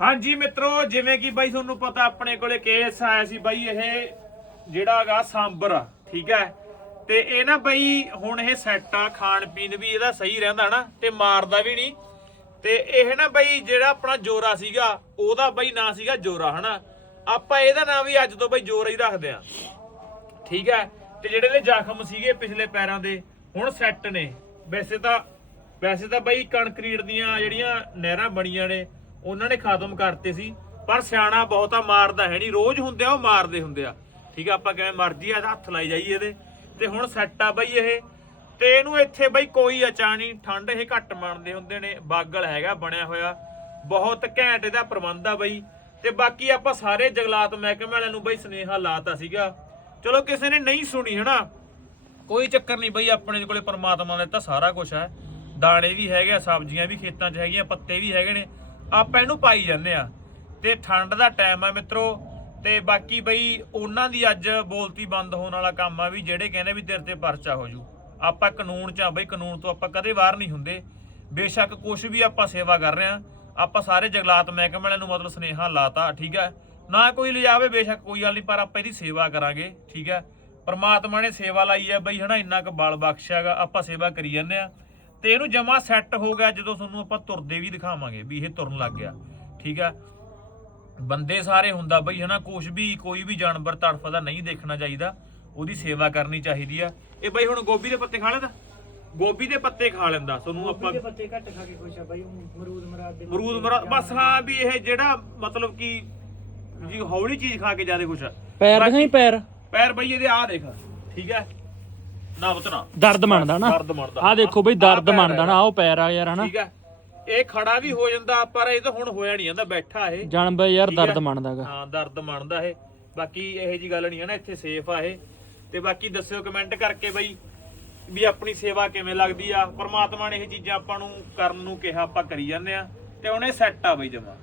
ਹਾਂਜੀ ਮਿੱਤਰੋ, ਜਿਵੇਂ ਕਿ ਬਾਈ ਤੁਹਾਨੂੰ ਪਤਾ ਆਪਣੇ ਕੋਲੇ ਕੇਸ ਆਇਆ ਸੀ ਬਾਈ ਇਹ, ਜਿਹੜਾ ਹੈਗਾ ਸਾਂਬਰ, ਠੀਕ ਹੈ? ਤੇ ਇਹ ਨਾ ਬਾਈ ਹੁਣ ਇਹ ਸੈੱਟ ਆ, ਖਾਣ ਪੀਣ ਵੀ ਇਹਦਾ ਸਹੀ ਰਹਿੰਦਾ ਨਾ, ਤੇ ਮਾਰਦਾ ਵੀ ਨਹੀਂ। ਤੇ ਇਹ ਨਾ ਬਾਈ ਜਿਹੜਾ ਆਪਣਾ ਜੋਰਾ ਸੀਗਾ, ਉਹਦਾ ਬਾਈ ਨਾਂ ਸੀਗਾ ਜੋਰਾ, ਹਨਾ? ਆਪਾਂ ਇਹਦਾ ਨਾਂ ਵੀ ਅੱਜ ਤੋਂ ਬਈ ਜੋਰਾ ਹੀ ਰੱਖਦੇ ਆ ਠੀਕ ਹੈ? ਤੇ ਜਿਹੜੇ ਦੇ ਜ਼ਖਮ ਸੀਗੇ ਪਿਛਲੇ ਪੈਰਾਂ ਦੇ, ਹੁਣ ਸੈੱਟ ਨੇ। ਵੈਸੇ ਤਾਂ ਵੈਸੇ ਤਾਂ ਬਈ ਕੰਕਰੀਟ ਦੀਆਂ ਜਿਹੜੀਆਂ ਨਹਿਰਾਂ ਬਣੀਆਂ ਨੇ ਉਹਨਾਂ ਨੇ ਖਤਮ ਕਰਤੇ ਸੀ, ਪਰ ਸਿਆਣਾ ਬਹੁਤਾ ਮਾਰਦਾ ਹੈ ਨਹੀਂ। ਰੋਜ਼ ਹੁੰਦੇ ਆ, ਉਹ ਮਾਰਦੇ ਹੁੰਦੇ ਆ। ਠੀਕ ਆ, ਆਪਾਂ ਕਿਵੇਂ ਮਰਜ਼ੀ ਆ, ਹੱਥ ਲਾਈ ਜਾਈਏ ਇਹਦੇ। ਤੇ ਹੁਣ ਸੈੱਟ ਆ ਬਾਈ ਇਹ। ਤੇ ਇਹਨੂੰ ਇੱਥੇ ਬਾਈ ਕੋਈ ਅਚਾ ਠੰਡ ਇਹ ਘੱਟ ਮੰਨਦੇ ਹੁੰਦੇ ਨੇ। ਬਾਗਲ ਹੈਗਾ, ਬਣਿਆ ਹੋਇਆ। ਬਹੁਤ ਘੈਂਟ ਇਹਦਾ ਪ੍ਰਬੰਧ ਆ ਬਈ। ਤੇ ਬਾਕੀ ਆਪਾਂ ਸਾਰੇ ਜਗਲਾਤ ਮਹਿਕਮੇ ਵਾਲਿਆਂ ਨੂੰ ਬਈ ਸੁਨੇਹਾ ਲਾਤਾ ਸੀਗਾ। ਚਲੋ ਕਿਸੇ ਨੇ ਨਹੀਂ ਸੁਣੀ, ਹਨਾ? ਕੋਈ ਚੱਕਰ ਨਹੀਂ ਬਈ, ਆਪਣੇ ਕੋਲੇ ਪਰਮਾਤਮਾ ਨੇ ਤਾਂ ਸਾਰਾ ਕੁਝ ਹੈ। ਦਾਣੇ ਵੀ ਹੈਗੇ ਆ, ਸਬਜ਼ੀਆਂ ਵੀ ਖੇਤਾਂ 'ਚ ਹੈਗੀਆਂ, ਪੱਤੇ ਵੀ ਹੈਗੇ ਨੇ। ਆਪਾਂ ਇਹਨੂੰ ਪਾਈ ਜਾਂਦੇ ਆ। ਤੇ ਠੰਡ ਦਾ ਟਾਈਮ ਆ ਮਿੱਤਰੋ। ਤੇ ਬਾਕੀ ਬਈ ਉਹਨਾਂ ਦੀ ਅੱਜ ਬੋਲਤੀ ਬੰਦ ਹੋਣ ਵਾਲਾ ਕੰਮ ਆ ਵੀ ਜਿਹੜੇ ਕਹਿੰਦੇ ਵੀ ਤੇਰੇ ਤੇ ਪਰਚਾ ਹੋ ਜੂ। ਆਪਾਂ ਕਾਨੂੰਨ 'ਚ ਆ ਬਈ, ਕਾਨੂੰਨ ਤੋਂ ਆਪਾਂ ਕਦੇ ਬਾਹਰ ਨਹੀਂ ਹੁੰਦੇ। ਬੇਸ਼ੱਕ ਕੁਝ ਵੀ ਆਪਾਂ ਸੇਵਾ ਕਰ ਰਹੇ ਆ। ਆਪਾਂ ਸਾਰੇ ਜਗਲਾਤ ਮਹਿਕਮੇ ਵਾਲਿਆਂ ਨੂੰ ਮਤਲਬ ਸੁਨੇਹਾ ਲਾਤਾ, ਠੀਕ ਹੈ ਨਾ ਕੋਈ ਲਿਜਾਵੇ ਬੇਸ਼ੱਕ ਕੋਈ ਗੱਲ ਨਹੀਂ, ਪਰ ਆਪਾਂ ਇਹਦੀ ਸੇਵਾ ਕਰਾਂਗੇ, ਠੀਕ ਹੈ ਪਰਮਾਤਮਾ ਨੇ ਸੇਵਾ ਲਾਈ ਹੈ ਬਈ, ਹਨਾ, ਇੰਨਾ ਕੁ ਬਲ ਬਖਸ਼ਿਆਗਾ ਆਪਾਂ ਸੇਵਾ ਕਰੀ ਜਾਂਦੇ ਆ। ਤੇ ਇਹਨੂੰ ਜਮਾ ਸੈੱਟ ਹੋ ਗਿਆ ਜਦੋਂ ਤੁਹਾਨੂੰ ਆਪਾਂ ਤੁਰਦੇ ਵੀ ਦਿਖਾਵਾਂਗੇ ਵੀ ਇਹ ਤੁਰਨ ਲੱਗ ਗਿਆ। ਠੀਕ ਆ? ਬੰਦੇ ਸਾਰੇ ਹੁੰਦਾ ਬਈ ਹਨਾ ਕੁਝ ਵੀ ਕੋਈ ਵੀ ਜਾਨਵਰ ਤੜਫਦਾ ਨਹੀਂ ਦੇਖਣਾ ਚਾਹੀਦਾ। ਉਹਦੀ ਸੇਵਾ ਕਰਨੀ ਚਾਹੀਦੀ ਆ। ਇਹ ਬਈ ਹੁਣ ਗੋਭੀ ਦੇ ਪੱਤੇ ਖਾ ਲੈਂਦਾ? ਗੋਭੀ ਦੇ ਪੱਤੇ ਖਾ ਲੈਂਦਾ ਤੁਹਾਨੂੰ ਆਪਾਂ ਦੇ ਪੱਤੇ ਘੱਟ ਖਾ ਕੇ ਖੁਸ਼ ਆ ਬਾਈ ਉਹ ਮਰੂਦ ਮਰਾਦ ਦੇ ਅਮਰੂਦ ਮਰਾ ਬਸ ਹਾਂ ਵੀ ਇਹ ਜਿਹੜਾ ਮਤਲਬ ਕਿ ਜੀ ਹੌਲੀ ਚੀਜ਼ ਖਾ ਕੇ ਜ਼ਿਆਦਾ ਖੁਸ਼ ਆ। ਪੈਰ ਦਿਖਾਈ ਪੈਰ? ਪੈਰ ਬਈ ਇਹਦੇ ਆ ਦੇਖ ਠੀਕ ਹੈ ਨਾ ਦਰਦ ਮੰਨਦਾ ਨਾ। ਦਰਦ ਮੰਨਦਾ। ਦੇਖੋ ਬਈ ਆਹ ਦਰਦ ਪੈਰ ਮੰਨਦਾ ਨਾ ਉਹ ਪੈਰ ਆ ਯਾਰ ਹਨਾ। ਠੀਕ ਹੈ। ਇਹ ਖੜਾ ਵੀ ਹੋ ਜਾਂਦਾ ਪਰ ਇਹ ਤਾਂ ਹੁਣ ਹੋਇਆ ਨਹੀਂ ਜਾਂਦਾ ਬੈਠਾ ਇਹ। ਜਾਣ ਬਈ ਯਾਰ ਠੀਕ ਹੈ? ਦਰਦ ਮੰਨਦਾਗਾ ਹਾਂ ਦਰਦ ਮੰਨਦਾ ਇਹ। ਬਾਕੀ ਇਹੋ ਜੀ ਗੱਲ ਨਹੀਂ ਹੈ ਨਾ ਇੱਥੇ ਸੇਫ ਆ ਇਹ। ਤੇ ਬਾਕੀ ਦੱਸਿਓ ਕਮੈਂਟ ਕਰਕੇ ਬਈ ਵੀ ਆਪਣੀ ਸੇਵਾ ਕਿਵੇਂ ਲੱਗਦੀ ਆ। ਪਰਮਾਤਮਾ ਨੇ ਇਹ ਚੀਜ਼ਾਂ ਆਪਾਂ ਨੂੰ ਕਰਨ ਨੂੰ ਕਿਹਾ ਆਪਾਂ ਕਰੀ ਜਾਂਦੇ ਆ। ਤੇ ਉਹਨੇ ਸੈੱਟ ਆ ਬਈ ਜਮਾ।